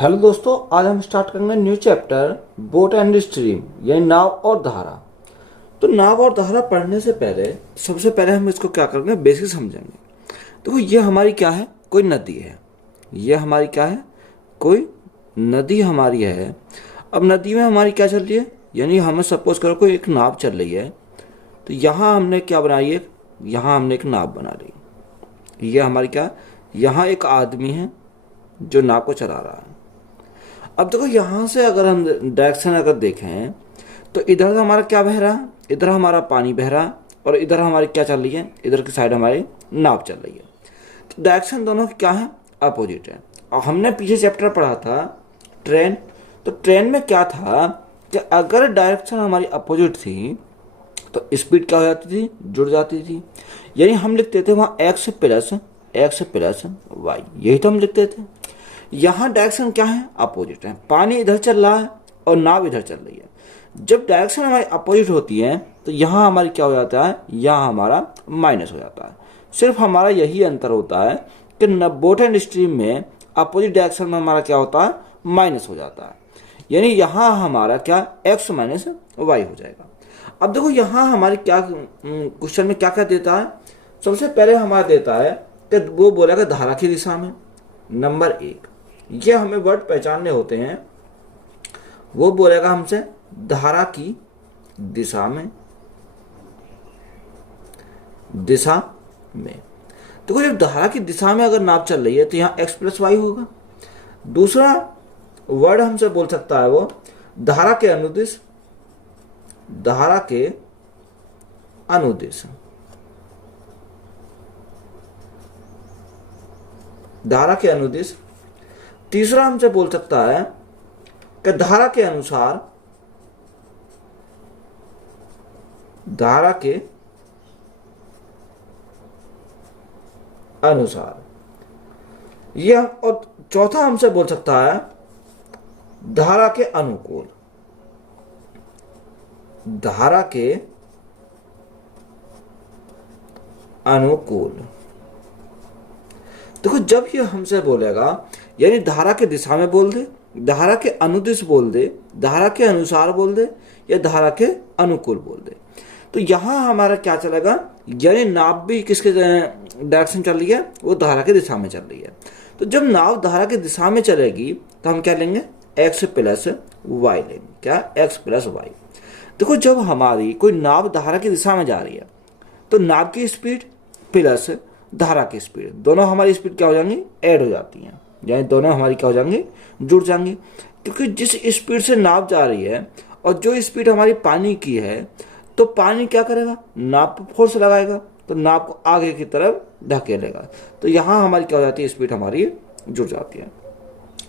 Hello दोस्तों, आज हम स्टार्ट करेंगे new chapter boat and stream यानी नाव और धारा। तो नाव और धारा पढ़ने से पहले सबसे पहले हम इसको क्या करेंगे, बेसिक समझेंगे। देखो ये हमारी क्या है, कोई नदी है। ये हमारी क्या है, कोई नदी हमारी है। अब नदी में हमारी क्या चल रही है, यानी हमें सपोज करो कोई एक नाव चल रही है। तो यहाँ हमने क्या बनाई है, यहाँ हमने एक नाव बना ली। ये हमारी क्या, यहाँ एक आदमी है जो नाव को चला रहा है। अब देखो यहाँ से अगर हम डायरेक्शन अगर देखें तो इधर हमारा क्या बह रहा है, इधर हमारा पानी बह रहा है और इधर हमारी क्या चल रही है, इधर की साइड हमारी नाव चल रही है। तो डायरेक्शन दोनों की क्या है, अपोजिट है। और हमने पीछे चैप्टर पढ़ा था ट्रेन। तो ट्रेन में क्या था कि अगर डायरेक्शन हमारी अपोजिट थी तो स्पीड क्या हो जाती थी, जुड़ जाती थी। यानी हम लिखते थे वहाँ एक्स प्लस वाई, यही तो हम लिखते थे। यहाँ डायरेक्शन क्या है, अपोजिट है। पानी इधर चल रहा है और नाव इधर चल रही है। जब डायरेक्शन हमारी अपोजिट होती है तो यहाँ हमारी क्या हो जाता है, यहाँ हमारा माइनस हो जाता है। सिर्फ हमारा यही अंतर होता है कि बोट एंड स्ट्रीम में अपोजिट डायरेक्शन में हमारा क्या होता है, माइनस हो जाता है। यानी यहाँ हमारा क्या, एक्स माइनस वाई हो जाएगा। अब देखो यहाँ हमारी क्या क्वेश्चन में क्या क्या देता है। सबसे पहले हमारा देता है कि वो बोलेगा धारा की दिशा में। नंबर 1, ये हमें वर्ड पहचानने होते हैं। वो बोलेगा हमसे धारा की दिशा में, देखो जब धारा की दिशा में अगर नाव चल रही है तो यहाँ एक्स प्लस वाई होगा। दूसरा वर्ड हमसे बोल सकता है वो धारा के अनुदिश, धारा के अनुदिश। तीसरा हमसे बोल सकता है कि धारा के अनुसार, यह। और चौथा हमसे बोल सकता है धारा के अनुकूल, देखो जब ये हमसे बोलेगा यानी धारा के दिशा में बोल दे, धारा के अनुदिश बोल दे, धारा के अनुसार बोल दे या धारा के अनुकूल बोल दे, तो यहाँ हमारा क्या चलेगा, यानी नाव भी किसके डायरेक्शन चल रही है, वो धारा की दिशा में चल रही है। तो जब नाव धारा की दिशा में चलेगी तो हम क्या लेंगे, एक्स प्लस वाई लेंगे। क्या, एक्स प्लस वाई। देखो जब हमारी कोई नाव धारा की दिशा में जा रही है तो नाव की स्पीड प्लस धारा की स्पीड, दोनों हमारी स्पीड क्या हो जाएंगी, ऐड हो जाती हैं। यानी दोनों हमारी क्या हो जाएंगी, जुड़ जाएंगी। क्योंकि जिस स्पीड से नाव जा रही है और जो स्पीड हमारी पानी की है, तो पानी क्या करेगा, नाव पर फोर्स लगाएगा तो नाव को आगे की तरफ धकेलेगा। तो यहाँ हमारी क्या हो जाती है, स्पीड हमारी जुड़ जाती है।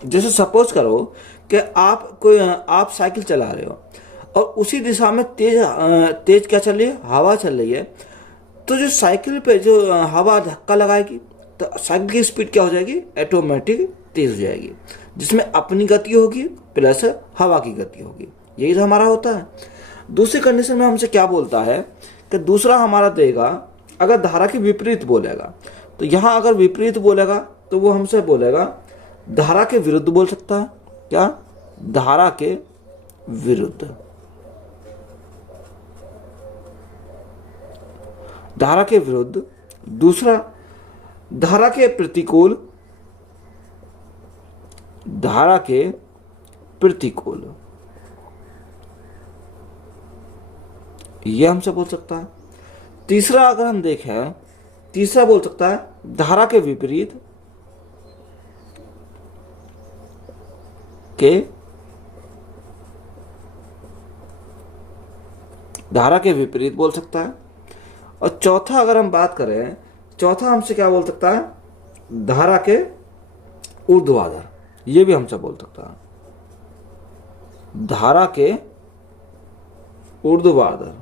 जैसे सपोज करो कि आप साइकिल चला रहे हो और उसी दिशा में तेज क्या चल रही है, हवा चल रही है। तो जो साइकिल पे जो हवा धक्का लगाएगी तो साइकिल की स्पीड क्या हो जाएगी, ऑटोमेटिक तेज हो जाएगी, जिसमें अपनी गति होगी प्लस हवा की गति होगी। यही तो हमारा होता है। दूसरी कंडीशन में हमसे क्या बोलता है कि दूसरा हमारा देगा अगर धारा के विपरीत बोलेगा। तो यहाँ अगर विपरीत बोलेगा तो वो हमसे बोलेगा धारा के विरुद्ध बोल सकता है। क्या, धारा के विरुद्ध, धारा के विरुद्ध। दूसरा धारा के प्रतिकूल, यह हमसे बोल सकता है। तीसरा अगर हम देखें, तीसरा बोल सकता है धारा के विपरीत बोल सकता है। और चौथा अगर हम बात करें, चौथा हमसे क्या बोल सकता है, धारा के ऊर्ध्वाधर, ये भी हमसे बोल सकता है, धारा के ऊर्ध्वाधर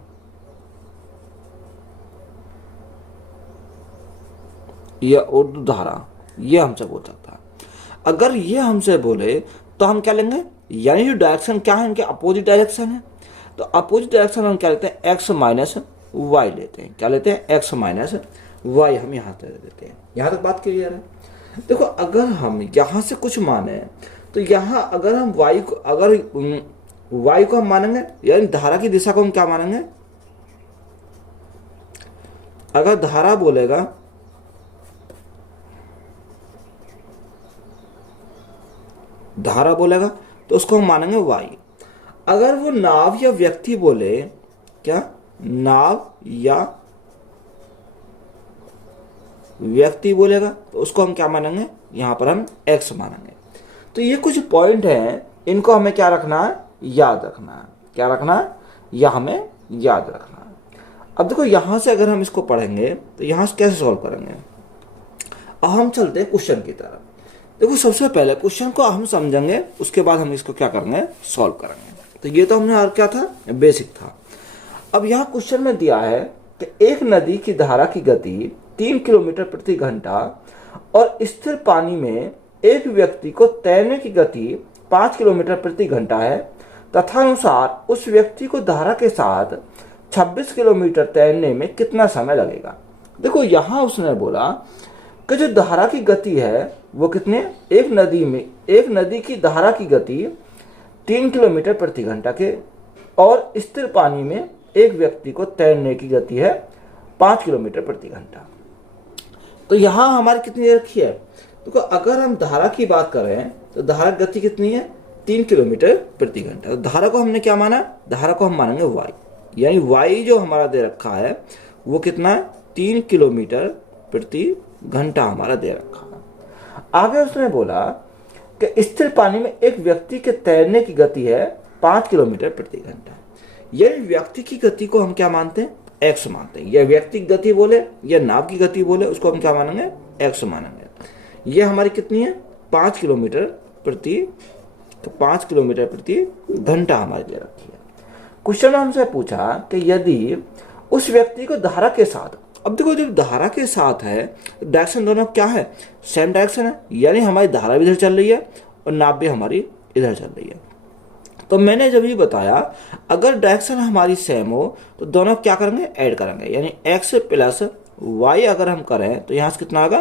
या ऊर्ध्वधारा, ये हमसे बोल सकता है। अगर ये हमसे बोले तो हम क्या लेंगे, यानी जो डायरेक्शन क्या है, इनके अपोजिट डायरेक्शन है। तो अपोजिट डायरेक्शन हम क्या लेते हैं, एक्स माइनस वाई लेते हैं। क्या लेते हैं, एक्स माइनस वाई हम यहाँ से देते हैं। यहाँ तक बात क्लियर है। देखो अगर हम यहाँ से कुछ माने तो यहाँ अगर हम y को हम मानेंगे, यानी धारा की दिशा को हम क्या मानेंगे, अगर धारा बोलेगा तो उसको हम मानेंगे y। अगर वो नाव या व्यक्ति बोले, क्या, नाव या व्यक्ति बोलेगा तो उसको हम क्या मानेंगे, यहां पर हम x मानेंगे। तो ये कुछ पॉइंट हैं, इनको हमें क्या रखना है, याद रखना है। क्या रखना है, या हमें याद रखना है। अब देखो यहां से अगर हम इसको पढ़ेंगे तो यहां से कैसे सॉल्व करेंगे। अब हम चलते हैं क्वेश्चन की तरफ। देखो सबसे पहले क्वेश्चन को हम समझेंगे, उसके बाद हम इसको क्या करेंगे, सॉल्व करेंगे। तो ये तो हमने और क्या था, बेसिक था। अब यहाँ क्वेश्चन में दिया है कि एक नदी की धारा की गति 3 किलोमीटर प्रति घंटा और स्थिर पानी में एक व्यक्ति को तैरने की गति 5 किलोमीटर प्रति घंटा है, तथा अनुसार उस व्यक्ति को धारा के साथ 26 किलोमीटर तैरने में कितना समय लगेगा। देखो यहाँ उसने बोला कि जो धारा की गति है वो कितने, एक नदी की धारा की गति 3 किलोमीटर प्रति घंटा के और स्थिर पानी में एक व्यक्ति को तैरने की गति है 5 किलोमीटर प्रति घंटा। तो यहां हमारी कितनी रखी है, तो अगर हम धारा की बात करें तो धारा गति कितनी है, 3 किलोमीटर प्रति घंटा। तो धारा को हमने क्या माना, धारा को हम मानेंगे y, यानी y जो हमारा दे रखा है वो कितना है, 3 किलोमीटर प्रति घंटा हमारा दे रखा है। आगे उसने बोला कि स्थिर पानी में एक व्यक्ति के तैरने की गति है 5 किलोमीटर प्रति घंटा। यानी व्यक्ति की गति को हम क्या मानते हैं, x मानते हैं। यह व्यक्ति की गति बोले या नाव की गति बोले उसको हम क्या मानेंगे, x मानेंगे। यह हमारी कितनी है, 5 किलोमीटर प्रति घंटा हमारे लिए रखी है। क्वेश्चन हमसे पूछा कि यदि उस व्यक्ति को धारा के साथ, अब देखो जब धारा के साथ है डायरेक्शन दोनों क्या है, सेम डायरेक्शन है, यानी हमारी धारा भी इधर चल रही है और नाव भी हमारी इधर चल रही है। तो मैंने जब ये बताया अगर डायरेक्शन हमारी सेम हो तो दोनों क्या करेंगे, ऐड करेंगे, यानी x प्लस y अगर हम करें तो यहाँ से कितना आएगा,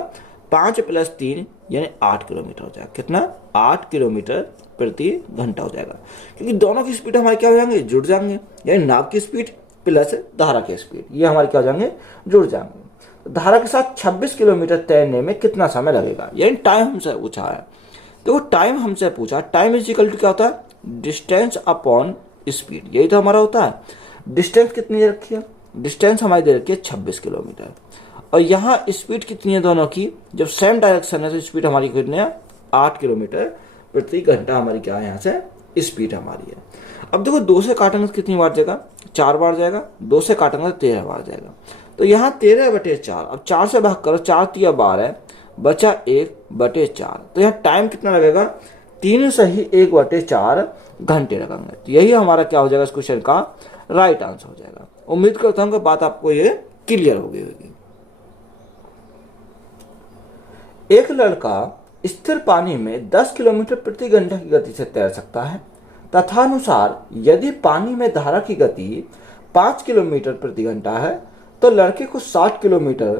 5 + 3 यानी 8 किलोमीटर हो जाएगा। कितना, 8 किलोमीटर प्रति घंटा हो जाएगा, क्योंकि दोनों की स्पीड हमारे क्या हो जाएंगे, जुड़ जाएंगे, यानी नाव की स्पीड प्लस धारा की स्पीड ये हमारे क्या हो जाएंगे, जुड़ जाएंगे। तो धारा के साथ 26 किलोमीटर तैरने में कितना समय लगेगा, यानी टाइम हमसे पूछा है। देखो टाइम हमसे पूछा, टाइम इज इक्वल टू क्या होता है, डिस्टेंस अपॉन स्पीड, यही तो हमारा होता है। डिस्टेंस कितनी दे रखी है, डिस्टेंस हमारी दे रखी है 26 किलोमीटर, और यहाँ स्पीड कितनी है दोनों की, जब सेम डायरेक्शन है तो स्पीड हमारी कितनी है, 8 किलोमीटर प्रति घंटा हमारी क्या है, यहाँ से स्पीड हमारी है। अब देखो 2 से काटेंगे तो कितनी बार जाएगा, 4 बार जाएगा, 2 से काटेंगे तो 13 बार जाएगा। तो यहाँ 13/4, अब 4 से भाग करो, 4 3 12 है, बचा 1/4। तो यहाँ टाइम कितना लगेगा, 3 सही 1/4 घंटे लगेंगे। तो यही हमारा क्या हो जाएगा, इस क्वेश्चन का राइट आंसर हो जाएगा। उम्मीद करता हूँ कि बात आपको ये क्लियर हो गई होगी। एक लड़का स्थिर पानी में 10 किलोमीटर प्रति घंटा की गति से तैर सकता है, तथा अनुसार यदि पानी में धारा की गति 5 किलोमीटर प्रति घंटा है तो लड़के को 60 किलोमीटर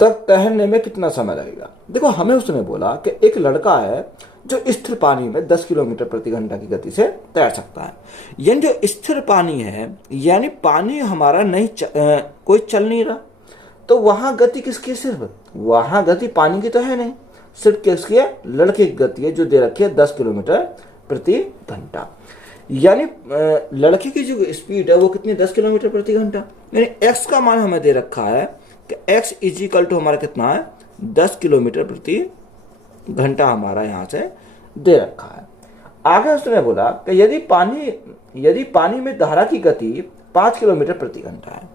तक तैरने में कितना समय लगेगा। देखो हमें उसने बोला कि एक लड़का है जो स्थिर पानी में 10 किलोमीटर प्रति घंटा की गति से तैर सकता है। यानी जो स्थिर पानी है, यानी पानी हमारा नहीं कोई चल नहीं रहा, तो वहां गति किसकी, सिर्फ वहां गति पानी की तो है नहीं, सिर्फ किसकी है, लड़के की गति है जो दे रखी है 10 किलोमीटर प्रति घंटा। यानी लड़के की जो स्पीड है वो कितनी, 10 किलोमीटर प्रति घंटा। यानी x का मान हमें दे रखा है कि x = हमारा कितना है, 10 किलोमीटर प्रति घंटा हमारा यहाँ से दे रखा है। आगे उसने बोला कि यदि पानी में धारा की गति 5 किलोमीटर प्रति घंटा है।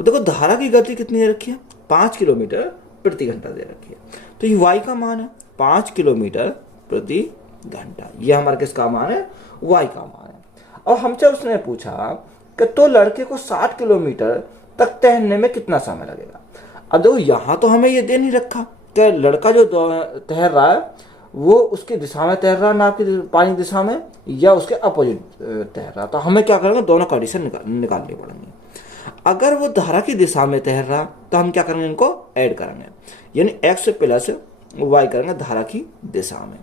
देखो धारा की गति कितनी दे रखी है, 5 किलोमीटर प्रति घंटा दे रखी है, तो ये y का मान है 5 किलोमीटर प्रति घंटा। ये हमारा किसका मान है, y का मान है। और हमसे उसने पूछा कि तो लड़के को 60 किलोमीटर तक तैरने में कितना समय लगेगा। अब देखो यहाँ तो हमें ये दे नहीं रखा कि लड़का जो तैर रहा है वो उसकी दिशा में तैर रहा है, ना कि पानी दिशा में, या उसके अपोजिट तैर रहा। तो हमें क्या करेंगे, दोनों कंडीशन निकालनी पड़ेंगे। अगर वो धारा की दिशा में तैर रहा तो हम क्या करेंगे, इनको ऐड करेंगे, यानी x + y करेंगे धारा की दिशा में।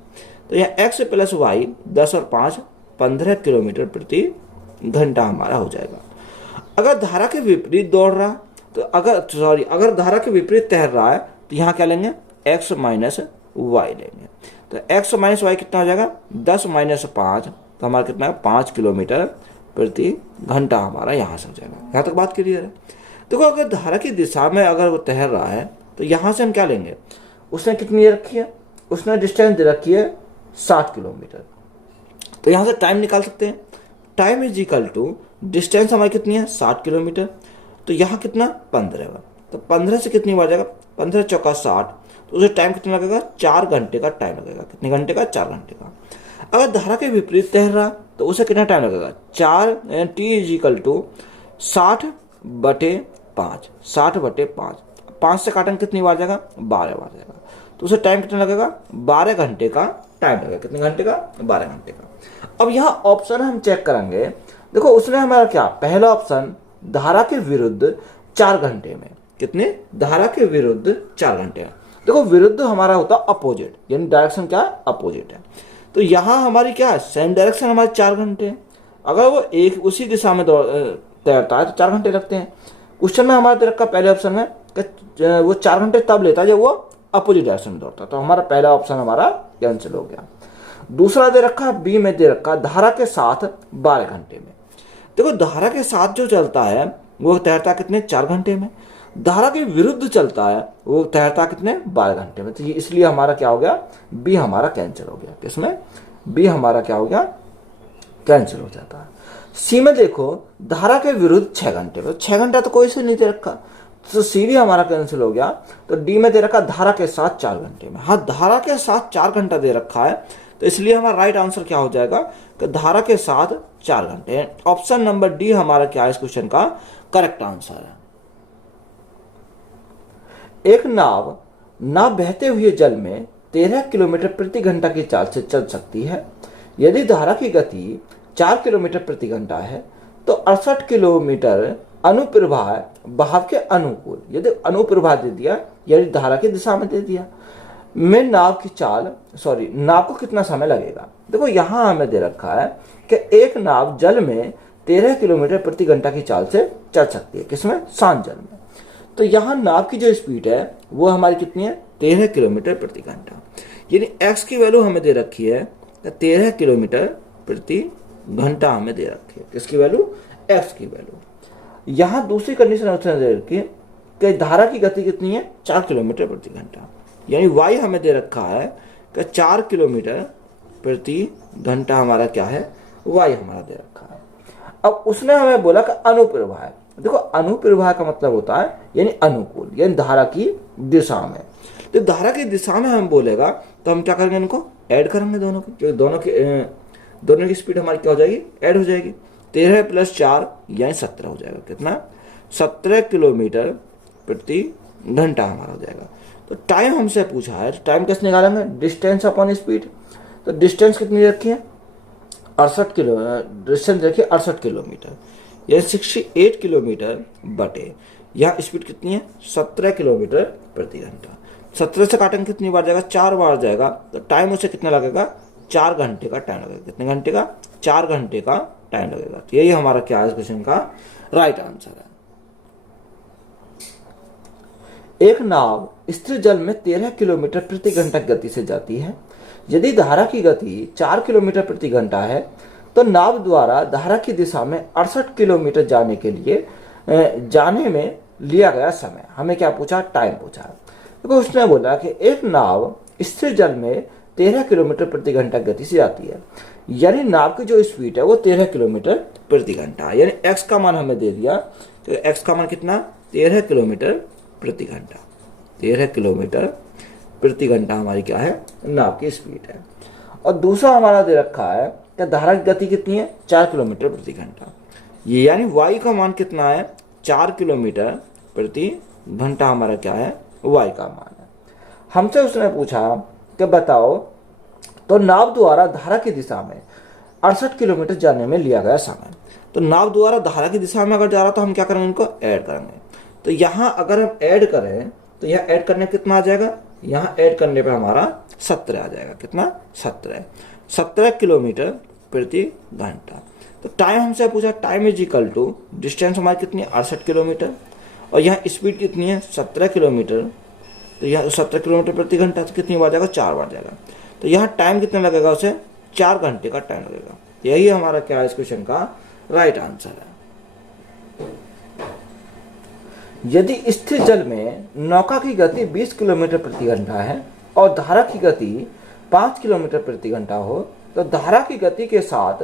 तो यहाँ x प्लस वाई 10 और 5 15 किलोमीटर प्रति घंटा हमारा हो जाएगा। अगर धारा के विपरीत दौड़ रहा, तो अगर धारा के विपरीत तैर रहा है तो यहाँ क्या लेंगे, x माइनस वाई लेंगे। तो x माइनस वाई कितना हो जाएगा, 10 माइनस 5, तो हमारा कितना है 5 किलोमीटर प्रति घंटा हमारा यहाँ से हो जाएगा। यहाँ तक बात क्लियर है। देखो अगर धारा की दिशा में अगर वो तैर रहा है तो यहाँ से हम क्या लेंगे, उसने कितनी दे रखी है, उसने डिस्टेंस दे रखी है 60 किलोमीटर। तो यहाँ से टाइम निकाल सकते हैं, time is equal to distance हमारी कितनी है 60 किलोमीटर, तो यहाँ कितना 15 है, तो 15 से कितनी बार जाएगा, 15 चौका 60, तो उसे टाइम कितना लगेगा, 4 घंटे का टाइम लगेगा। कितने घंटे का, 4 घंटे का। अगर धारा के विपरीत तैर रहा तो उसे कितना टाइम लगेगा, 4 टी इज इक्वल टू 60/5, 60/5, 5 से काटेंगे कितनी बार जाएगा, 12 बार जाएगा, तो उसे टाइम कितना लगेगा, 12 घंटे का टाइम लगेगा। कितने घंटे का, 12 घंटे का। अब यहाँ ऑप्शन हम चेक करेंगे, देखो उसने हमारा क्या, पहला ऑप्शन धारा के विरुद्ध 4 घंटे में, कितने, धारा के विरुद्ध 4 घंटे में। देखो विरुद्ध हमारा होता अपोजिट, यानी डायरेक्शन क्या है, अपोजिट है। तो यहाँ हमारी क्या है, सेम डायरेक्शन हमारे 4 घंटे है। अगर वो एक उसी दिशा में तैरता है तो 4 घंटे लगते हैं। क्वेश्चन में हमारा दे रखा पहले ऑप्शन में कि वो 4 घंटे तब लेता है जब वो अपोजिट डायरेक्शन में दौड़ता है, तो हमारा पहला ऑप्शन हमारा कैंसिल हो गया। दूसरा दे रखा बी में दे रखा धारा के साथ 12 घंटे में। देखो धारा के साथ जो चलता है वो तैरता कितने, 4 घंटे में। धारा के विरुद्ध चलता है वो तैरता कितने, 12 घंटे में। तो ये इसलिए हमारा क्या हो गया, बी हमारा कैंसिल हो गया। किसमें, बी हमारा क्या हो गया, कैंसिल हो जाता है। सी में देखो धारा के विरुद्ध 6 घंटे में, 6 घंटा तो कोई से नहीं दे रखा, तो सी भी हमारा कैंसिल हो गया। तो डी में दे रखा धारा के साथ 4 घंटे में। हाँ, धारा के साथ 4 घंटा दे रखा है, तो इसलिए हमारा राइट आंसर क्या हो जाएगा कि धारा के साथ 4 घंटे। ऑप्शन नंबर डी हमारा क्या है इस क्वेश्चन का करेक्ट आंसर है। एक नाव बहते हुए जल में 13 किलोमीटर प्रति घंटा की चाल से चल सकती है। यदि धारा की गति 4 किलोमीटर प्रति घंटा है तो 68 किलोमीटर अनुप्रवाह बहाव के अनुकूल, यदि अनुप्रवाह दे दिया यदि धारा की दिशा में दे दिया, में नाव को कितना समय लगेगा। देखो यहाँ हमें दे रखा है कि एक नाव जल में 13 किलोमीटर प्रति घंटा की चाल से चल सकती है। किसमें, शांत जल में। तो यहाँ नाव की जो स्पीड है वो हमारी कितनी है, 13 किलोमीटर प्रति घंटा, यानी x की वैल्यू हमें दे रखी है 13 किलोमीटर प्रति घंटा हमें दे रखी है। किसकी वैल्यू, x की वैल्यू। यहाँ दूसरी कंडीशन दे रखी है कि धारा की गति कितनी है, 4 किलोमीटर प्रति घंटा, यानी y हमें दे रखा है कि 4 किलोमीटर प्रति घंटा हमारा क्या है, y हमारा दे रखा है। अब उसने हमें बोला कि अनुप्रवाह है। देखो अनुप्रवाह का मतलब होता है यानी अनुकूल, यानी धारा की दिशा में। तो धारा की दिशा में हम बोलेगा तो हम क्या करेंगे, इनको ऐड करेंगे दोनों की, क्योंकि दोनों की स्पीड हमारी क्या हो जाएगी, ऐड हो जाएगी। 13 + 4 यानी 17 हो जाएगा। कितना, 17 किलोमीटर प्रति घंटा हमारा हो जाएगा। तो टाइम हमसे पूछा है, तो टाइम कैसे निकालेंगे, डिस्टेंस अपॉन स्पीड। तो डिस्टेंस कितनी रखी है, 68 किलो, डिस्टेंस रखिए 68 किलोमीटर, यानी 68 किलोमीटर बटे यहाँ स्पीड कितनी है, 17 किलोमीटर प्रति घंटा। 17 से काटेंगे कितनी बार जाएगा, 4 बार जाएगा, तो टाइम उसे कितना लगेगा, 4 घंटे का टाइम लगेगा। कितने घंटे का, 4 घंटे का टाइम लगेगा। तो यही हमारा क्या है क्वेश्चन का राइट आंसर है। एक नाव स्थिर जल में 13 किलोमीटर प्रति घंटा गति से जाती है। यदि धारा की गति 4 किलोमीटर प्रति घंटा है तो नाव द्वारा धारा की दिशा में 68 किलोमीटर जाने में लिया गया समय, हमें क्या पूछा, टाइम पूछा। देखो उसने बोला कि एक नाव स्थिर जल में 13 किलोमीटर प्रति घंटा गति से जाती है, यानी नाव की जो स्पीड है वो 13 किलोमीटर प्रति घंटा, यानी x का मान हमें दे दिया। तो x का मान कितना, 13 किलोमीटर प्रति घंटा। 13 किलोमीटर प्रति घंटा हमारी क्या है, नाव की स्पीड है। और दूसरा हमारा दे रखा है कि धारा की गति कितनी है, 4 किलोमीटर प्रति घंटा, ये यानी y का मान कितना है, 4 किलोमीटर प्रति घंटा हमारा क्या है, y का मान है। हमसे उसने पूछा कि बताओ तो नाव द्वारा धारा की दिशा में 68 किलोमीटर जाने में लिया गया समय। तो नाव द्वारा धारा की दिशा में अगर जा रहा तो हम क्या करेंगे, इनको ऐड करेंगे। तो यहाँ अगर हम ऐड करें तो यहाँ ऐड करने कितना आ जाएगा, यहाँ ऐड करने पे हमारा 17 आ जाएगा। कितना? 17 किलोमीटर प्रति घंटा। तो टाइम हमसे पूछा, time is equal to distance हमारी कितनी है? 68 किलोमीटर, और यहाँ स्पीड कितनी है? 17 किलोमीटर। तो यहाँ 17 किलोमीटर प्रति घंटा, तो कितनी बार जाएगा? 4 बार जाएगा। तो यहाँ टाइम कितना लगेगा? उसे 4 घंटे का टाइम लगेगा। यही हमारा क्या है इस क्वेश्चन का राइट आंसर है। यदि स्थिर जल में नौका की गति 20 किलोमीटर प्रति घंटा है और धारा की गति 5 किलोमीटर प्रति घंटा हो, तो धारा की गति के साथ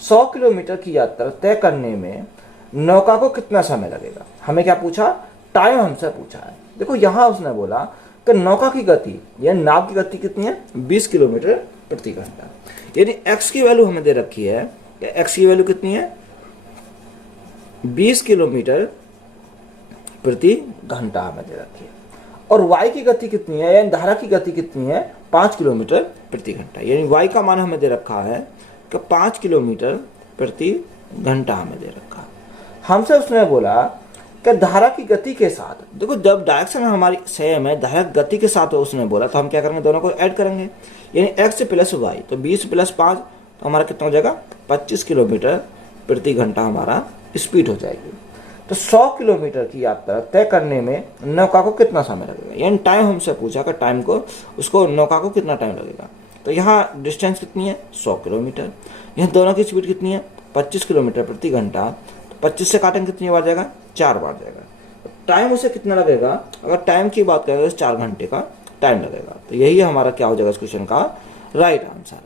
100 किलोमीटर की यात्रा तय करने में नौका को कितना समय लगेगा? हमें क्या पूछा? टाइम हमसे पूछा है। देखो यहाँ उसने बोला कि नौका की गति या नाव की गति कितनी है? 20 किलोमीटर प्रति घंटा। यानी x की वैल्यू हमें दे रखी है। x की वैल्यू कितनी है? 20 किलोमीटर प्रति घंटा हमें दे रखी है। और y की गति कितनी है, यानी धारा की गति कितनी है? 5 किलोमीटर प्रति घंटा। यानी y का मान हमें दे रखा है कि 5 किलोमीटर प्रति घंटा हमें दे रखा है। हमसे उसने बोला कि धारा की गति के साथ, देखो जब डायरेक्शन हमारी सेम है, धारा की गति के साथ उसने बोला, तो हम क्या करेंगे? दोनों को ऐड करेंगे। यानी x प्लस y, तो 20 प्लस 5, तो हमारा कितना हो जाएगा? 25 किलोमीटर प्रति घंटा हमारा स्पीड हो जाएगी। तो 100 किलोमीटर की यात्रा तय करने में नौका को कितना समय लगेगा? यानी टाइम हमसे पूछा कि टाइम को, उसको नौका को कितना टाइम लगेगा। तो यहाँ डिस्टेंस कितनी है? 100 किलोमीटर। यहाँ दोनों की स्पीड कितनी है? 25 किलोमीटर प्रति घंटा। तो 25 से काटेंगे कितनी बार जाएगा? 4 बार जाएगा। तो टाइम उसे कितना लगेगा? अगर टाइम की बात करें तो 4 घंटे का टाइम लगेगा। तो यही हमारा क्या हो जाएगा इस क्वेश्चन का राइट आंसर है।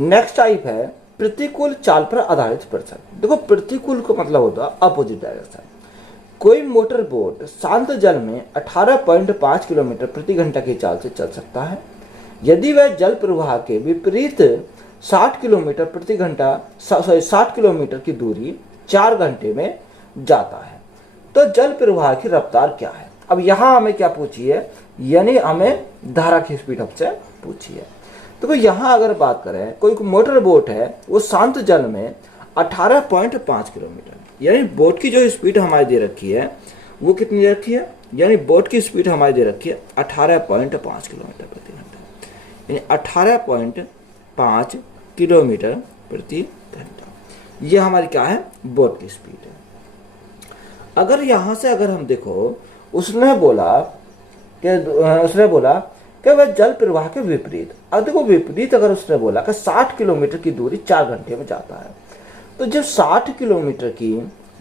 नेक्स्ट टाइप है प्रतिकूल चाल पर आधारित प्रश्न। देखो प्रतिकूल का मतलब होता है अपोजिट डायरेक्शन। कोई मोटर बोट शांत जल में 18.5 किलोमीटर प्रति घंटा की चाल से चल सकता है यदि वह जल प्रवाह के विपरीत 60 किलोमीटर प्रति घंटा 60 किलोमीटर की दूरी 4 घंटे में जाता है। तो जल प्रवाह की रफ्तार क्या है? अब यहाँ हमें क्या पूछी है? यानी हमें धारा की स्पीड हमसे पूछी है। तो यहाँ अगर बात करें, कोई मोटर बोट है, वो शांत जल में 18.5 किलोमीटर, यानी बोट की जो स्पीड हमारी दे रखी है वो कितनी दे रखी है? यानी बोट की स्पीड हमारी दे रखी है 18.5 किलोमीटर प्रति घंटा, यानी 18.5 किलोमीटर प्रति घंटा। ये हमारी क्या है? बोट की स्पीड है। अगर यहाँ से अगर हम देखो, उसने बोला कि वह जल प्रवाह के विपरीत, अब देखो विपरीत अगर उसने बोला कि 60 किलोमीटर की दूरी 4 घंटे में जाता है, तो जब 60 किलोमीटर की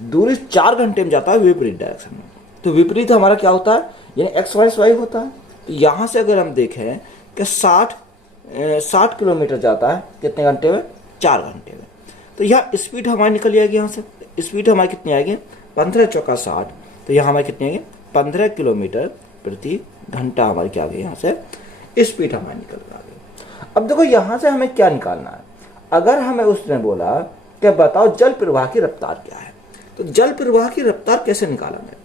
दूरी 4 घंटे में जाता है विपरीत डायरेक्शन में, तो विपरीत हमारा क्या होता है? यानी एक्स वाई होता है। तो यहाँ से अगर हम देखें कि 60 किलोमीटर जाता है कितने घंटे में? 4 घंटे में। तो यहाँ स्पीड हमारी निकल जाएगी। यहाँ से स्पीड हमारी कितनी आएगी? 15 चौका 60, तो यहाँ हमारी कितनी आएगी? 15 किलोमीटर प्रति घंटा हमारी क्या आ गई? यहाँ से स्पीड हमारी निकल आ गई। अब देखो यहाँ से हमें क्या निकालना है? अगर हमें उसने बोला कि बताओ जल प्रवाह की रफ्तार क्या है, तो जल प्रवाह की रफ्तार कैसे निकालेंगे?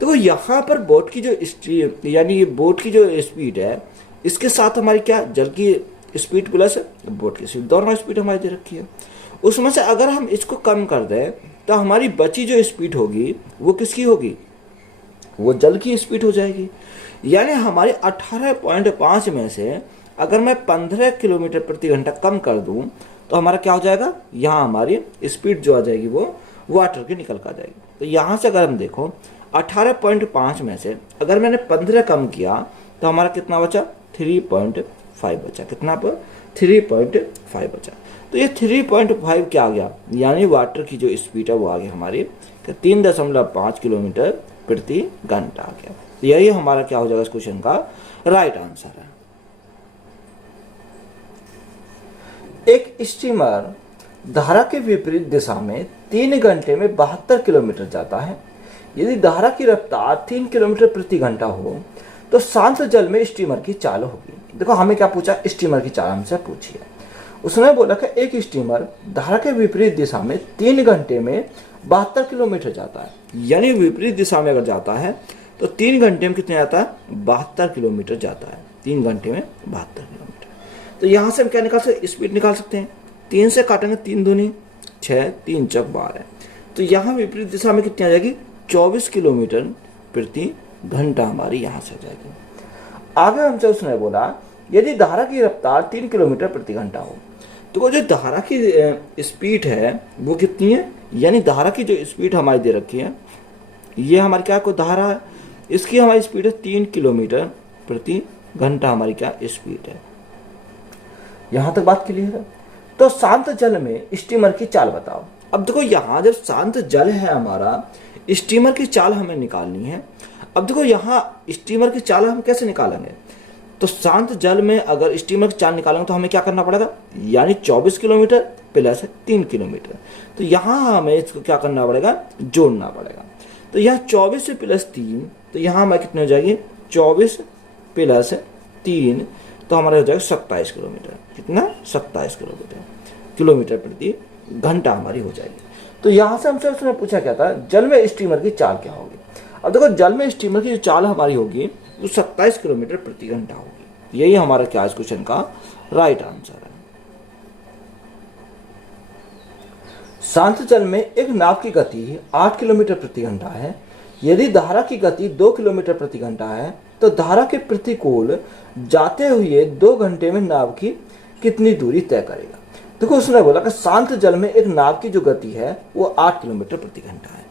देखो यहाँ पर बोट की जो यानी बोट की जो स्पीड है, इसके साथ हमारी क्या? जल की स्पीड प्लस बोट की स्पीड, दोनों स्पीड हमारी दे रखी है। उसमें से अगर हम इसको कम कर दें तो हमारी बची जो स्पीड होगी वो किसकी होगी? वो जल की स्पीड हो जाएगी। यानी हमारी 18.5 में से अगर मैं 15 किलोमीटर प्रति घंटा कम कर दूं तो हमारा क्या हो जाएगा? यहाँ हमारी स्पीड जो आ जाएगी वो वाटर की निकल कर जाएगी। तो यहाँ से अगर हम देखो 18.5 में से अगर मैंने 15 कम किया तो हमारा कितना बचा? 3.5 बचा। कितना पर? 3.5 बचा। तो ये 3.5 क्या आ गया? यानी वाटर की जो स्पीड है वो आ गई हमारी 3.5 किलोमीटर प्रति घंटा आ गया। तो यही हमारा क्या हो जाएगा इस क्वेश्चन का राइट आंसर है। एक स्टीमर धारा के विपरीत दिशा में 3 घंटे में 72 किलोमीटर जाता है। यदि धारा की रफ्तार 3 किलोमीटर प्रति घंटा हो तो शांत जल में स्टीमर की चाल होगी। देखो हमें क्या पूछा? स्टीमर की चाल हमसे पूछी है। उसने बोला कि एक स्टीमर धारा के विपरीत दिशा में 3 घंटे में 72 किलोमीटर जाता है। यानी विपरीत दिशा में अगर जाता है तो 3 घंटे में कितने जाता है? 72 किलोमीटर जाता है। 3 घंटे में 72 किलोमीटर। तो यहाँ से हम क्या निकाल सकते? स्पीड निकाल सकते हैं। 3 से काटेंगे 3 दूनी 6, 3 चौक 12। तो यहाँ विपरीत दिशा में कितनी आ जाएगी? 24 किलोमीटर प्रति घंटा हमारी यहाँ से हो जाएगी। आगे हमसे उसने बोला यदि धारा की रफ्तार 3 किलोमीटर प्रति घंटा हो, तो वो जो धारा की स्पीड है वो कितनी है, यानी धारा की जो स्पीड हमारी दे रखी है, ये हमारी क्या को धारा है, इसकी हमारी स्पीड है 3 किलोमीटर प्रति घंटा हमारी क्या स्पीड है। यहां तक बात क्लियर है। तो शांत जल में स्टीमर की चाल बताओ। अब देखो यहाँ जब शांत जल है हमारा, स्टीमर की चाल हमें निकालनी है। अब देखो यहाँ स्टीमर की चाल हम कैसे निकालेंगे, तो शांत जल में अगर स्टीमर की चाल निकालेंगे तो हमें क्या करना पड़ेगा, यानी 24 किलोमीटर प्लस 3 किलोमीटर। तो यहाँ हमें इसको क्या करना पड़ेगा, जोड़ना पड़ेगा। तो यहाँ 24 से प्लस 3, तो यहाँ हमारे कितने हो जाएगी 24 प्लस 3, तो हमारा हो जाएगा 27 किलोमीटर। कितना 27 किलोमीटर प्रति घंटा हमारी हो जाएगी। तो यहाँ से हमसे उसने पूछा क्या था, जल में स्टीमर की चाल क्या होगी। अब देखो जल में स्टीमर की जो चाल हमारी होगी वो 27 किलोमीटर प्रति घंटा होगी। यही हमारा क्या इस क्वेश्चन का राइट आंसर है। शांत जल में एक नाव की गति 8 किलोमीटर प्रति घंटा है। यदि धारा की गति 2 किलोमीटर प्रति घंटा है तो धारा के प्रतिकूल जाते हुए 2 घंटे में नाव की कितनी दूरी तय करेगा। देखो उसने बोला कि शांत जल में एक नाव की जो गति है वो 8 किलोमीटर प्रति घंटा है,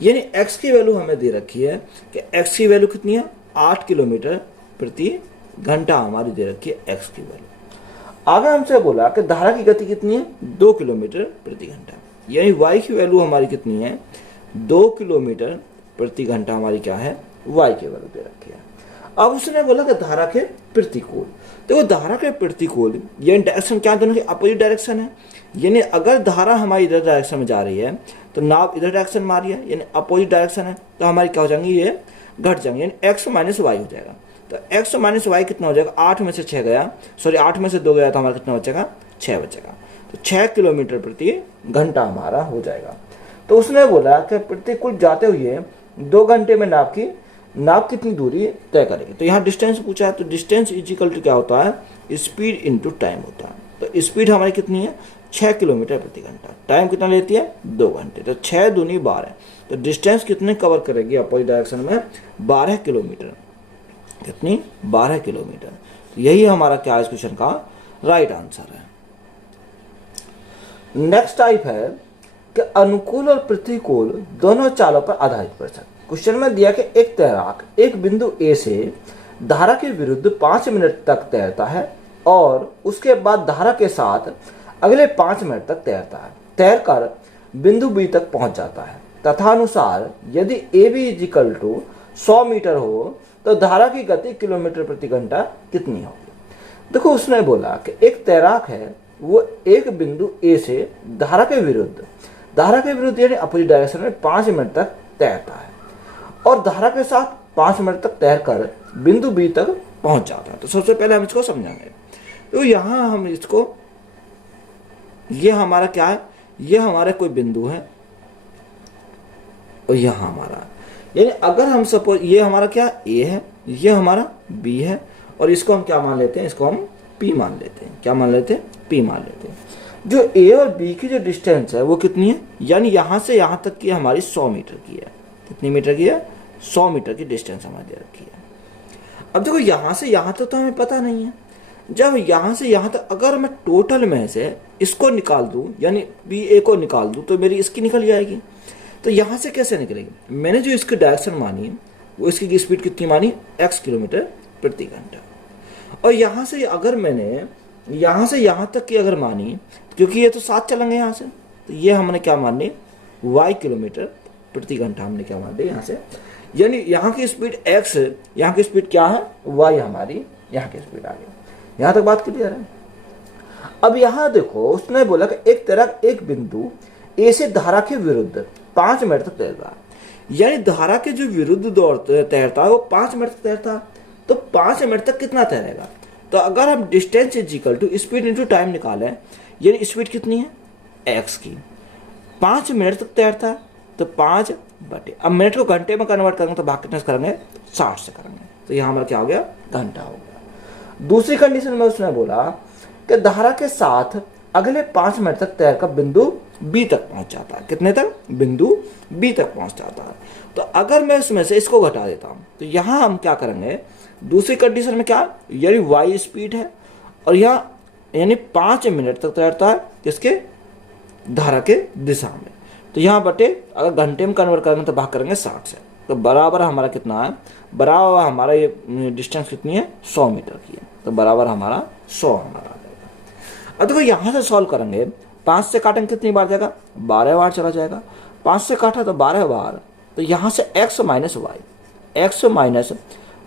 यानी x की वैल्यू हमें दे रखी है कि x की वैल्यू कितनी है 8 किलोमीटर प्रति घंटा हमारी दे रखी है x की वैल्यू। आगे हमसे बोला कि धारा की गति कितनी है 2 किलोमीटर प्रति घंटा, यानी y की वैल्यू हमारी कितनी है 2 किलोमीटर प्रति घंटा हमारी क्या है y की वैल्यू दे रखी है। अब उसने बोला कि धारा के प्रतिकूल, देखो धारा के प्रतिकूल यानी डायरेक्शन क्या, दोनों की अपोजिट डायरेक्शन है, यानी अगर धारा हमारी इधर डायरेक्शन में जा रही है तो नाव इधर डायरेक्शन में आ रही है, यानी अपोजिट डायरेक्शन है, तो हमारी क्या हो जाएंगी, ये घट जाएंगे, यानी x माइनस वाई हो जाएगा। तो x माइनस वाई कितना हो जाएगा, 8 में से 6 गया, सॉरी 8 में से 2 गया, तो हमारा कितना बचेगा 6 बचेगा। तो 6 किलोमीटर प्रति घंटा हमारा हो जाएगा। तो उसने बोला कि प्रतिकूल जाते हुए 2 घंटे में नाव कितनी दूरी तय करेगी। तो यहाँ डिस्टेंस पूछा है, तो डिस्टेंस इजिकल टू क्या होता है, स्पीड इनटू टाइम होता है। तो स्पीड हमारी कितनी है 6 किलोमीटर प्रति घंटा, टाइम कितना लेती है 2 घंटे, तो 6 दूनी 12, तो डिस्टेंस कितने कवर करेगी अपोजिट डायरेक्शन में 12 किलोमीटर, कितनी 12 किलोमीटर। तो यही हमारा क्या इस क्वेश्चन का राइट आंसर है। नेक्स्ट टाइप है कि अनुकूल और प्रतिकूल दोनों चालों पर आधारित प्रश्न। क्वेश्चन में दिया कि एक तैराक एक बिंदु ए से धारा के विरुद्ध 5 मिनट तक तैरता है और उसके बाद धारा के साथ अगले 5 मिनट तक तैरता है, तैरकर बिंदु बी तक पहुंच जाता है। तथानुसार यदि A B equal to 100 metre हो तो धारा की गति किलोमीटर प्रति घंटा कितनी होगी। देखो उसने बोला कि एक तैराक है, वो एक बिंदु ए से धारा के विरुद्ध यानी अपोजिट डायरेक्शन में 5 मिनट तक तैरता है और धारा के साथ 5 मिनट तक तैरकर बिंदु बी तक पहुंच जाता है। तो सबसे पहले हम इसको समझाएंगे। तो यहाँ हम इसको, ये हमारा क्या है, ये हमारा कोई बिंदु है और यहाँ हमारा, यानी अगर हम सपोज ये हमारा क्या ए है, ये हमारा बी है और इसको हम क्या मान लेते हैं, इसको हम पी मान लेते हैं। क्या मान लेते हैं, पी मान लेते हैं। जो ए और बी की जो डिस्टेंस है वो कितनी है, यानी यहाँ से यहाँ तक की हमारी 100 मीटर की है। कितनी मीटर की है, 100 मीटर की डिस्टेंस हमारी दे रखी है। अब देखो यहाँ से यहाँ तक तो हमें पता नहीं है, जब यहाँ से यहाँ तक अगर मैं टोटल में से इसको निकाल दूं, यानी बी ए को निकाल दूं, तो मेरी इसकी निकल जाएगी। तो यहाँ से कैसे निकलेगी, मैंने जो इसकी डायरेक्शन मानी वो इसकी स्पीड कितनी मानी x किलोमीटर प्रति घंटा, और यहाँ से अगर मैंने यहाँ से यहाँ तक की अगर मानी, क्योंकि ये तो साथ चलेंगे यहाँ से, तो ये हमने क्या मानी y किलोमीटर प्रति घंटा हमने क्या मान लिया यहाँ से, यानी यहाँ की स्पीड x, यहाँ की स्पीड क्या है y, हमारी यहाँ की स्पीड आ गई। यहाँ तक बात क्लियर है। अब यहाँ देखो उसने बोला कि एक तैराक एक बिंदु ए से धारा के विरुद्ध 5 मिनट तक तैर रहा है, यानी धारा के जो विरुद्ध दौड़ तैरता है वो 5 मिनट तक तैरता है, तो 5 मिनट तक कितना तैरेगा। तो अगर हम distance is equal to speed into time निकालें, यानी स्पीड कितनी है x की, 5 मिनट तक तैरता है तो 5 बटे, अब मिनट को घंटे में कन्वर्ट करेंगे तो भाग कितने से करेंगे 60 से करेंगे, तो यहाँ हमारा क्या हो गया घंटा हो गया। दूसरी कंडीशन में उसने बोला कि धारा के साथ अगले 5 मिनट तक तैरकर बिंदु बी तक पहुंच जाता है। कितने तक? बिंदु बी तक पहुंच जाता है। तो अगर मैं इसमें से इसको घटा देता हूं तो यहां हम क्या करेंगे, दूसरी कंडीशन में क्या, यानी वाई स्पीड है और यहाँ यानी 5 मिनट तक तैरता है किसके, धारा के दिशा में। तो यहाँ बटे अगर घंटे में कन्वर्ट करेंगे तो भाग करेंगे 60 से, तो बराबर हमारा कितना है, बराबर हमारा ये डिस्टेंस कितनी है, 100 मीटर की है। तो बराबर हमारा 100 हमारा आ जाएगा। अब देखो यहाँ से सॉल्व करेंगे, 5 से काटेंगे कितनी बार जाएगा, 12 बार चला जाएगा। 5 से काटा तो 12 बार, तो यहाँ से x minus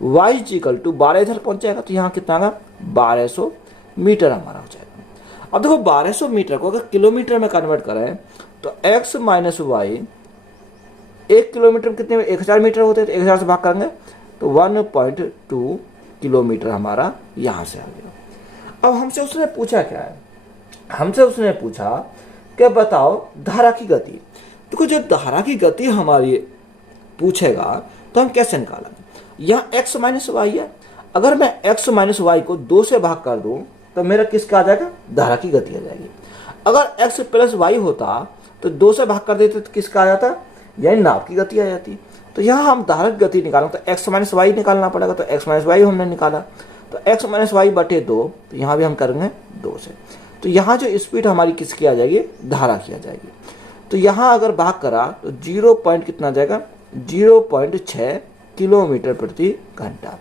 Y equal to 12 इधर पहुँच जाएगा, तो यहाँ कितना आएगा, 1200 मीटर हमारा हो जाएगा। अब देखो 1200 मीटर को अगर किलोमीटर में कन्वर्ट करें तो x माइनस वाई 1 किलोमीटर में कितने, 1000 मीटर होते हैं, तो 1000 से भाग करेंगे तो 1.2 किलोमीटर हमारा यहाँ से आ गया। अब हमसे उसने पूछा क्या है, हमसे उसने पूछा कि बताओ धारा की गति। देखो जो धारा की गति हमारी पूछेगा तो हम कैसे निकालेंगे, यहाँ x माइनस वाई है, अगर मैं x माइनस वाई को 2 से भाग कर दूं तो मेरा किसका आ जाएगा, धारा की गति आ जाएगी। अगर x प्लस वाई होता तो 2 से भाग कर देते तो किसका आ जाता, यानी नाव की गति आ जाती। तो यहाँ हम धारा की गति निकालें तो x माइनस वाई निकालना पड़ेगा, तो x माइनस वाई हमने निकाला, तो x माइनस वाई बटे 2, तो यहाँ भी हम करेंगे 2 से। तो यहाँ जो स्पीड हमारी किसकी आ जाएगी, धारा की आ जाएगी। तो यहाँ अगर भाग करा तो 0 पॉइंट कितना जाएगा, 0.6 किलोमीटर प्रति घंटा।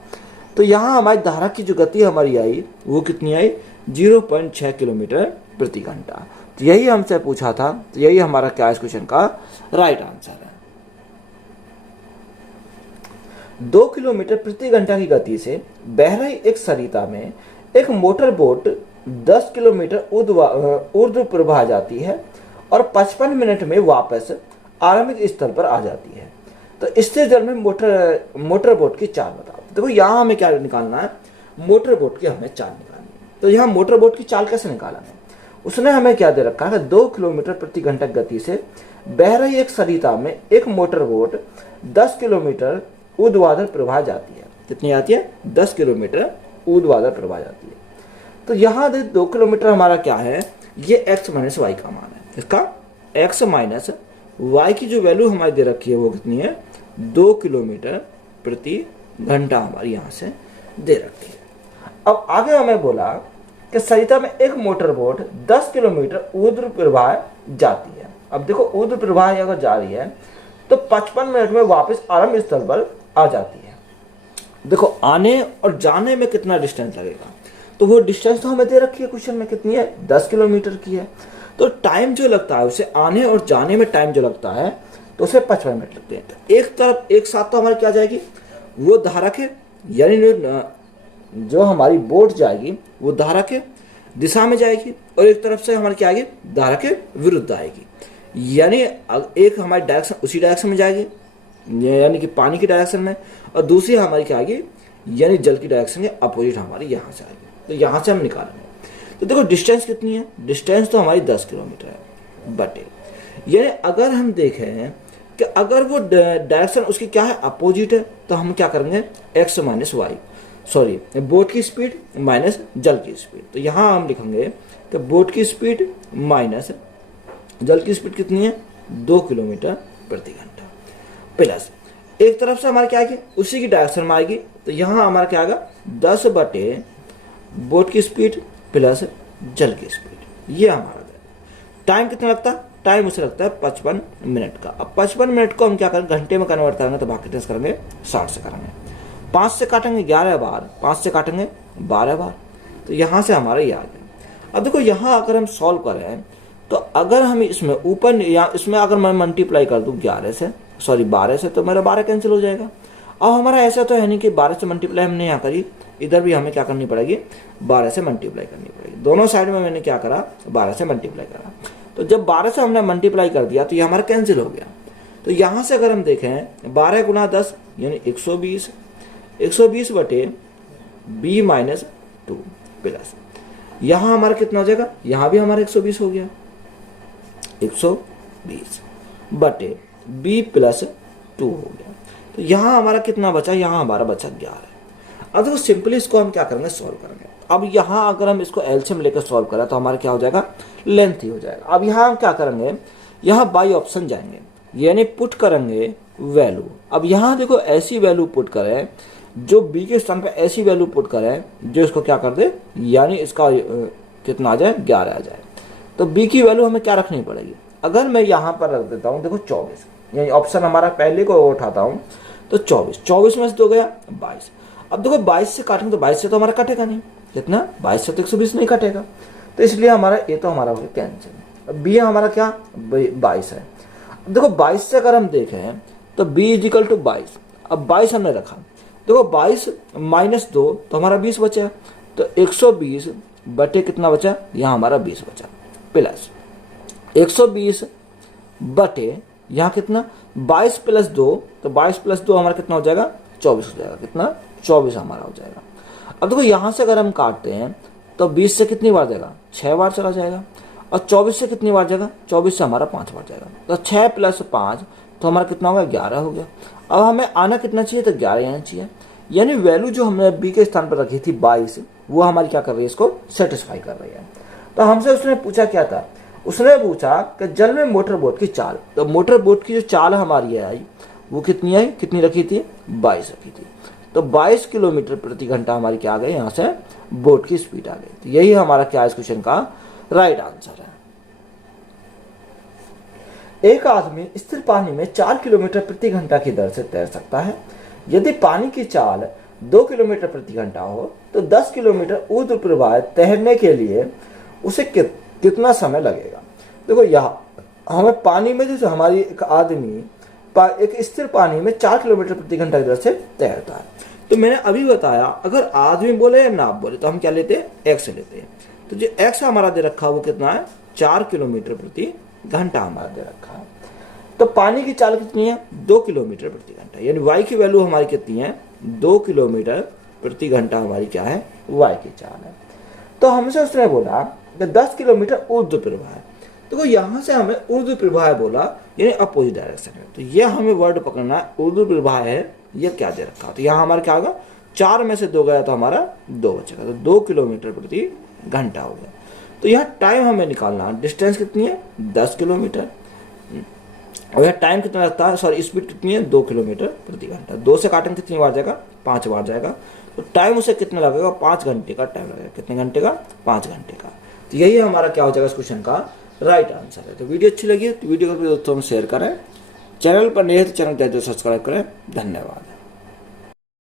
तो यहाँ हमारी धारा की जो गति हमारी आई वो कितनी आई, 0.6 किलोमीटर प्रति घंटा। तो यही हमसे पूछा था, तो यही हमारा क्या इस क्वेश्चन का राइट आंसर है। 2 किलोमीटर प्रति घंटा की गति से बह रही एक सरिता में एक मोटर बोट 10 किलोमीटर ऊर्ध्व प्रवाह जाती है और 55 मिनट में वापस आरंभिक स्थल पर आ जाती है। तो इससे जल में मोटर बोट की चाल बताओ। देखो यहाँ हमें क्या निकालना है, मोटर बोट की हमें चाल निकालनी है। तो यहाँ मोटर बोट की चाल कैसे निकालना है, उसने हमें क्या दे रखा है, 2 किलोमीटर प्रति घंटा गति से बह रही एक सरिता में एक मोटर बोट 10 किलोमीटर ऊर्ध्वाधर प्रवाह जाती है। कितनी आती है, 10 किलोमीटर ऊर्ध्वाधर प्रवाह जाती है। तो यहाँ 2 किलोमीटर हमारा क्या है, ये x माइनस वाई का मान है। इसका x माइनस वाई की जो वैल्यू हमारी दे रखी है वो कितनी है, 2 किलोमीटर प्रति घंटा हमारी यहाँ से दे रखी है। अब आगे हमें बोला कि सरिता में एक मोटर बोट 10 किलोमीटर ऊर्ध्व प्रवाह जाती है। अब देखो ऊर्ध्व प्रवाह अगर जा रही है तो 55 मिनट में वापस आरंभ स्थल पर आ जाती है। देखो आने और जाने में कितना डिस्टेंस लगेगा, तो वो डिस्टेंस तो हमें दे रखी है क्वेश्चन में, कितनी है, 10 किलोमीटर की है। तो टाइम जो लगता है उसे आने और जाने में टाइम जो लगता है तो उसे 55 मिनट लगते हैं। तो एक तरफ एक साथ तो हमारी क्या जाएगी, वो धारा के यानी जो हमारी बोट जाएगी वो धारा के दिशा में जाएगी और एक तरफ से हमारी क्या आएगी, धारा के विरुद्ध आएगी। यानी एक हमारी डायरेक्शन उसी डायरेक्शन में जाएगी यानी कि पानी की डायरेक्शन में, और दूसरी हमारी क्या आएगी, यानी जल की डायरेक्शन के अपोजिट हमारी यहाँ से आएगी। तो यहाँ से हम निकालेंगे। तो देखो डिस्टेंस कितनी है, डिस्टेंस तो हमारी 10 किलोमीटर है बटे, यानी अगर हम देखें कि अगर वो डायरेक्शन उसकी क्या है, अपोजिट है, तो हम क्या करेंगे, x minus Y, sorry boat की स्पीड माइनस जल की स्पीड। तो यहाँ हम लिखेंगे कि बोट की स्पीड माइनस जल की स्पीड कितनी है, 2 किलोमीटर प्रति घंटा, प्लस एक तरफ से हमारे क्या आएगी, उसी की डायरेक्शन में आएगी। तो यहाँ हमारा क्या आएगा, 10 बटे बोट की स्पीड प्लस जल की स्पीड, ये हमारा टाइम कितना लगता है, टाइम उसे लगता है 55 मिनट का। अब 55 मिनट को हम क्या करेंगे, घंटे में कन्वर्ट करेंगे तो बाकी टेस्ट करेंगे 60 से करेंगे। 5 से काटेंगे 11 बार, 5 से काटेंगे 12 बार, तो यहाँ से हमारा ये आ गया। अब देखो यहाँ अगर हम सॉल्व करें तो अगर हम इसमें ऊपर या इसमें अगर मैं मल्टीप्लाई कर दूँ 12 से, तो मेरा 12 कैंसिल हो जाएगा। अब हमारा ऐसा तो है नहीं कि 12 से मल्टीप्लाई हमने यहाँ करी, इधर भी हमें क्या करनी पड़ेगी, 12 से मल्टीप्लाई करनी पड़ेगी। दोनों साइड में मैंने क्या करा, 12 से मल्टीप्लाई करा। तो जब 12 से हमने मल्टीप्लाई कर दिया तो ये हमारा कैंसिल हो गया। तो यहाँ से अगर हम देखें 12 गुना 10 यानी 120 बटे b माइनस 2 प्लस यहाँ हमारा कितना हो जाएगा, यहाँ भी हमारा 120 हो गया, 120 बटे b प्लस 2 हो गया। तो यहाँ हमारा कितना बचा, यहाँ हमारा बचा 11। अब देखो सिंपली इसको हम क्या करेंगे, सॉल्व करेंगे। अब यहाँ अगर हम इसको एलसीएम लेकर सॉल्व करें तो हमारा क्या हो जाएगा, लेंथ ही हो जाएगा। अब यहाँ हम क्या करेंगे, यहाँ बाई ऑप्शन जाएंगे, यानी पुट करेंगे वैल्यू। अब यहाँ देखो ऐसी वैल्यू पुट करें जो बी के स्थान पे ऐसी वैल्यू पुट करें जो इसको क्या कर दे, यानी इसका कितना आ जाए, 11 आ जाए। तो बी की वैल्यू हमें क्या रखनी पड़ेगी, अगर मैं यहाँ पर रख देता हूँ देखो 24, यानी ऑप्शन हमारा पहले को उठाता हूँ तो 24 में से 2 गया 22। अब देखो 22 से काटेंगे तो 22 से तो हमारा कटेगा नहीं, कितना 22 से तो 120 नहीं कटेगा, तो इसलिए हमारा ये तो हमारा हो गया कैंसिल। अब बी हमारा क्या 22 है। अब देखो 22 से अगर हम देखें तो बी इजिकल टू 22, अब 22 हमने रखा, देखो 22 माइनस 2 तो हमारा 20 बचा, तो 120 बटे कितना बचा, यहाँ हमारा 20 बचा, प्लस 120 बटे यहाँ कितना 22 प्लस 2, तो 22 प्लस 2 हमारा कितना हो जाएगा, 24 हो जाएगा, कितना 24 हमारा हो जाएगा। अब देखो यहाँ से अगर हम काटते हैं तो 20 से कितनी बार जाएगा, 6 बार चला जाएगा, और 24 से कितनी बार जाएगा, 24 से हमारा 5 बार जाएगा, तो 6 प्लस 5 तो हमारा कितना होगा, 11 हो गया। अब हमें आना कितना चाहिए, तो 11 आना चाहिए, यानी वैल्यू जो हमने बी के स्थान पर रखी थी 22, वो हमारी क्या कर रही है, इसको सेटिस्फाई कर रही है। तो हमसे उसने पूछा क्या था, उसने पूछा कि जल में मोटर बोट की चाल, तो मोटर बोट की जो चाल हमारी आई वो कितनी आई, कितनी रखी थी, 22 रखी थी, तो 22 किलोमीटर प्रति घंटा हमारी क्या आ गई, यहाँ से बोट की स्पीड आ गई। तो यही हमारा क्या इस क्वेश्चन का राइट आंसर है। एक आदमी स्थिर पानी में 4 किलोमीटर प्रति घंटा की दर से तैर सकता है। यदि पानी की चाल 2 किलोमीटर प्रति घंटा हो तो 10 किलोमीटर ऊर्ध्व प्रवाह तैरने के लिए उसे कितना समय लगेगा। देखो यहाँ हमें पानी में जैसे हमारी एक आदमी एक स्थिर पानी में 4 किलोमीटर प्रति घंटा की दर से तैरता है, तो मैंने अभी बताया अगर आदमी बोले या नाव बोले तो हम क्या लेते हैं, एक्स लेते हैं। तो जो एक्स हमारा दे रखा है वो कितना है, 4 किलोमीटर प्रति घंटा हमारा दे रखा है। तो पानी की चाल कितनी है, 2 किलोमीटर प्रति घंटा, यानी वाई की वैल्यू हमारी कितनी है, 2 किलोमीटर प्रति घंटा हमारी क्या है, वाई की चाल है। तो हमसे उसने बोला कि 10 किलोमीटर ऊर्ध्व प्रवाह है, तो यहाँ से हमें ऊर्ध्व प्रवाह बोला, यानी अपोजिट डायरेक्शन है, तो ये हमें वर्ड पकड़ना है, ऊर्ध्व प्रवाह है, ये क्या दे रखा, तो यहाँ हमारा क्या होगा, 4 में से 2 गया तो हमारा 2 बचेगा, तो 2 किलोमीटर प्रति घंटा हो गया। तो यहाँ टाइम हमें निकालना, डिस्टेंस कितनी है, 10 किलोमीटर, और यहाँ टाइम कितना लगता है, सॉरी स्पीड कितनी है, 2 किलोमीटर प्रति घंटा। 2 से काटेंगे कितनी बार जाएगा, 5 बार जाएगा, तो टाइम उसे कितना लगेगा, 5 घंटे का टाइम लगेगा, कितने घंटे का, 5 घंटे का। तो यही हमारा क्या हो जाएगा इस क्वेश्चन का राइट आंसर है। तो वीडियो अच्छी लगी तो वीडियो को दोस्तों शेयर करें, चैनल पर नए हैं तो चैनल को सब्सक्राइब करें। धन्यवाद।